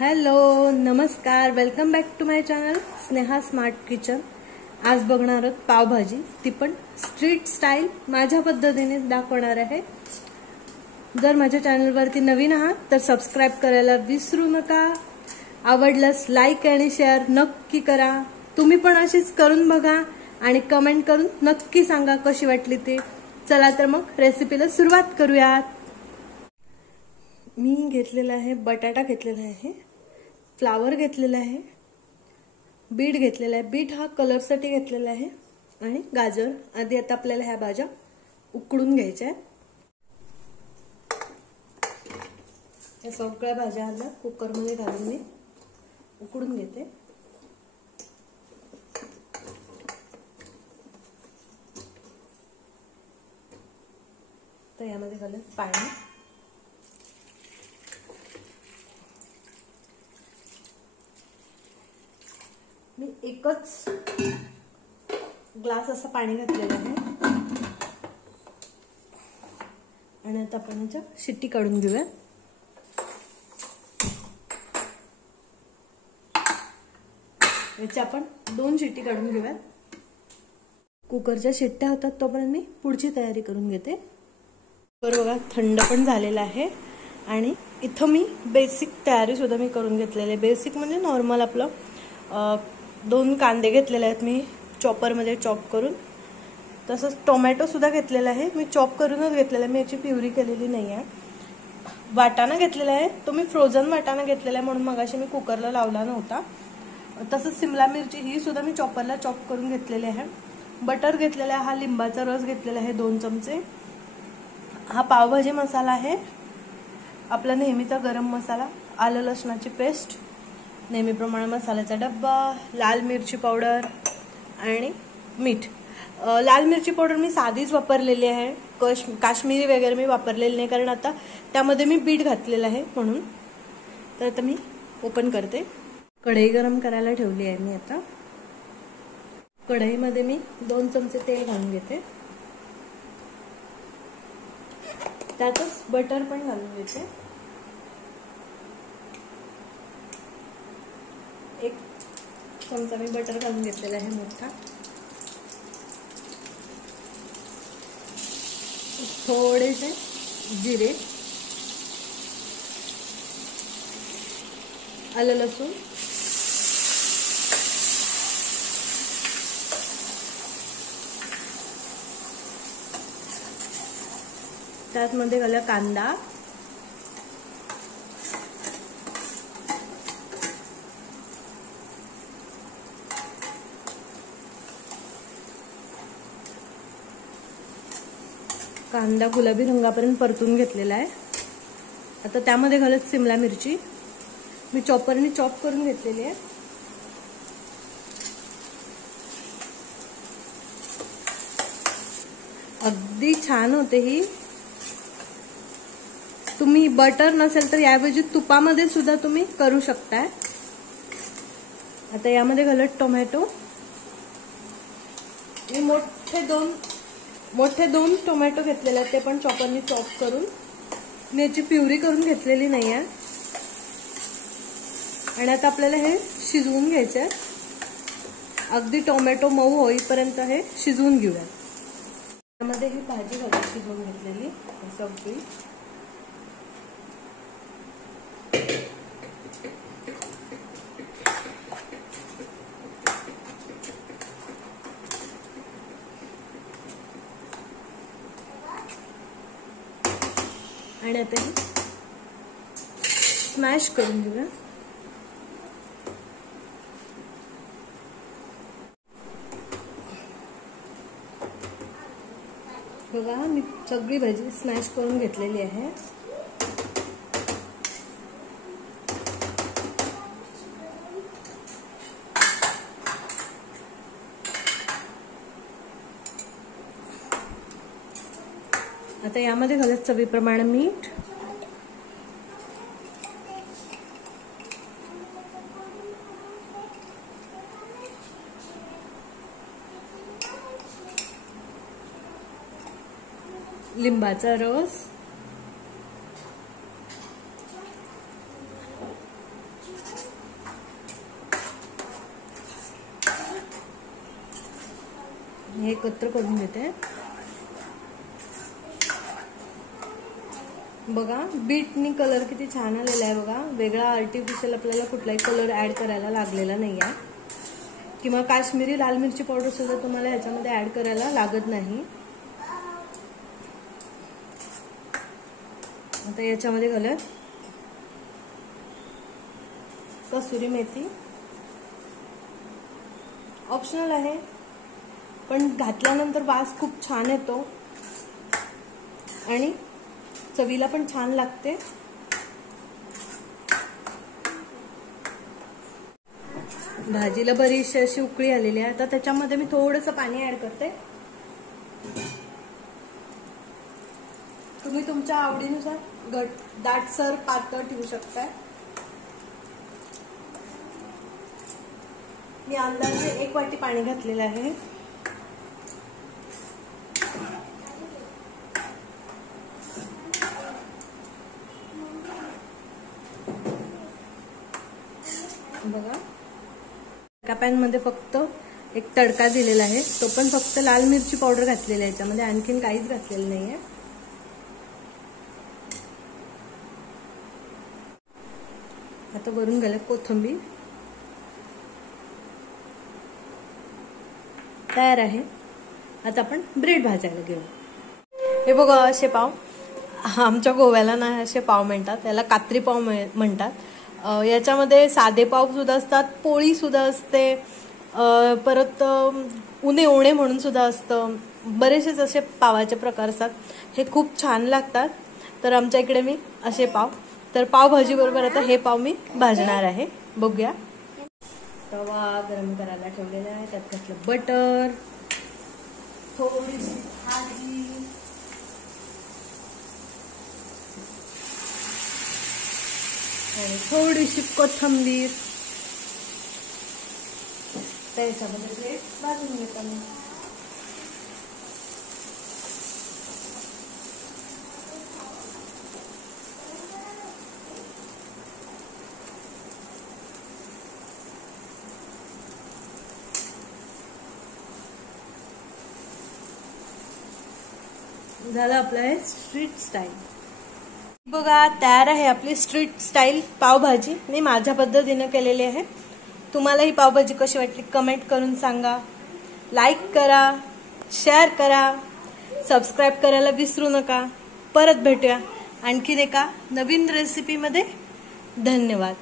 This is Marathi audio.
हॅलो नमस्कार, welcome back to my channel Sneha smart kitchen. आज बघणार आहोत पावभाजी, ती पण स्ट्रीट स्टाईल माझ्या पद्धतीने दाखवणार आहे। जर माझ्या चॅनलवरती नवीन आहात तर सबस्क्राइब करायला विसरू नका। आवडल्यास लाईक आणि शेअर नक्की करा। तुम्ही पण अशीच करून बघा आणि कमेंट करून नक्की सांगा कशी वाटली ते। चला तर मग रेसिपीला सुरुवात करूयात। मी घेतलेला आहे बटाटा घेतलेला आहे, फ्लावर घेतलेला आहे, बीट घेतलेला आहे। बीट हा कलर साठी घेतलेला आहे आणि गाजर। आधी आता आपल्याला ह्या भाज्या उकडून घ्यायच्या आहेत। या सगळ्या भाज्या आता कुकर मध्ये घालून मी उकडून घेते। तर यामध्ये घालून पाणी, मी एकच ग्लास असं पाणी घातलेलं आहे आणि आता आपण याच्या शिट्टी काढून घेऊया। याच्या आपण 2 शिट्टी काढून घेऊया। कुकरच्या शिट्ट्या होतात तोपर्यंत मी पुढची तयारी करून घेते। कुकर बघा थंड पण झालेला आहे आणि इथं मी बेसिक तयारी सुद्धा मी करून घेतलेली आहे। बेसिक म्हणजे नॉर्मल आपलं 2 कांदे घेतलेले आहेत मी चॉपर मध्ये चॉप करून। तसंच टोमॅटो सुद्धा घेतलेला आहे, मी चॉप करूनच घेतलेला आहे, मी याची प्युरी केलेली नाही आहे। वाटाणा घेतलेला आहे, तो मी फ्रोझन वाटाणा घेतलेला आहे म्हणून मगाशी मी कुकरला लावला नव्हता। तसंच शिमला मिरची ही सुद्धा मी चॉपरला चॉप करून घेतलेली आहे। बटर घेतलेला आहे, हा लिंबाचा रस घेतलेला आहे 2 चमचे। हा पावभाजी मसाला आहे, आपला नेहमीचा गरम मसाला, आलं लसणाची पेस्ट, नेहमीप्रमाणे मसाल्याचा डब्बा, लाल मिरची पावडर आणि मीठ। लाल मिरची पावडर मी साधीच वापरलेली आहे, काश्मीरी वगैरे मी वापरलेली नाही, कारण आता त्यामध्ये मी बीट घातलेलं आहे म्हणून। तर आता मी ओपन करते। कढई गरम करायला ठेवली आहे मी। आता कढईमध्ये मी 2 चमचे तेल घालून घेते, त्यातच बटर पण घालून घेते। 1 चमचा मी बटर घालून घेतलेला आहे मोठा। थोडेसे जिरे, आलं लसूण, त्यामध्ये घाला कांदा, कांदा गुलाबी रंगापर्यंत परतून घेतलेला आहे। आता त्यामध्ये घालत शिमला मिरची, मी चॉपरने चॉप करून घेतलेली आहे। अगदी छान होते ही। तुम्ही बटर नसेल तर याऐवजी तुपामध्ये सुद्धा तुम्ही करू शकताय। आता यामध्ये घालत टोमॅटो, मी मोठे दोन टोमॅटो घेतलेले आहेत, ते पण चॉपरने चॉप करून, मी याची प्युरी करून घेतलेली नाही आहे। आणि आता आपल्याला हे शिजवून घ्यायचे आहे, अगदी टोमॅटो मऊ होईपर्यंत हे शिजवून घेऊया। त्यामध्ये ही भाजी घालून शिजवून घेतलेली सगळी। आणि आता हे स्मॅश करून घेऊया। बघा मी सगळी भाजी स्मॅश करून घेतलेली आहे। आता यामध्ये घालत चवीप्रमाणे मीठ, लिंबाचा रस, हे एकत्र करून घेते. बघा बीटनी कलर किती छान आलेला आहे बघा. वेगळा आर्टिफिशियल आपल्याला कुठलाही कलर ऍड करायला लागलेला नाही आहे, किंवा काश्मीरी लाल मिरची पावडर सुद्धा तुम्हाला ह्याच्यामध्ये ऍड करायला लागत नाही. आता याच्यामध्ये घालूया कसुरी मेथी. ऑप्शनल आहे, पण घातल्यानंतर वास खूप छान येतो आणि चवीला पण छान लागते. भाजीला बरीचशी अशी उकळी आलेली आहे. आता त्याच्यामध्ये मी थोडंसं पाणी ऍड करते. तुम्ही तुमच्या आवडीनुसार दाटसर पातळ ठेवू शकताय. मी अंदाजे 1 वाटी पाणी घातलेलं आहे. बघा एका पॅन मध्ये फक्त एक तडका दिलेला आहे, तो पण फक्त लाल मिरची पावडर घातलेली आहे. याच्यामध्ये आणखीन काहीच घातलेलं नाहीये. आता वरून घाला कोथिंबीर. तयार आहे. आता आपण ब्रेड भाजायला घेऊ. हे बघा असे पाव, आमच्या गोव्याला ना असे पाव म्हणतात, त्याला कात्री पाव म्हणतात. याच्यामध्ये साधे पाव सुद्धा असतात, पोळी सुद्धा असते, परत उणे ओणे म्हणून सुद्धा असतं. बरेचसेच असे पावाचे प्रकार असतात. हे खूप छान लागतात. तर आमच्या इकडे मी असे पाव, तर पावभाजी बरोबर आता हे पाव मी भाजणार आहे. बघूया. तवा गरम करायला ठेवलेला आहे, त्यात घातलं बटर, थोडीशी भाजी, आणि थोडीशी कोथिंबीर. त्याच्यामध्ये प्लेट भाजून घेतो मी. झालं आपलं हे स्ट्रीट स्टाईल. बघा तयार आहे आपली स्ट्रीट स्टाईल पावभाजी. मी माझ्या पद्धतीने केलेली आहे. तुम्हाला ही पावभाजी कशी वाटली कमेंट करून सांगा. लाईक करा, शेअर करा, सबस्क्राईब करायला विसरू नका. परत भेटूया आणखीन एका नवीन रेसिपीमध्ये. धन्यवाद.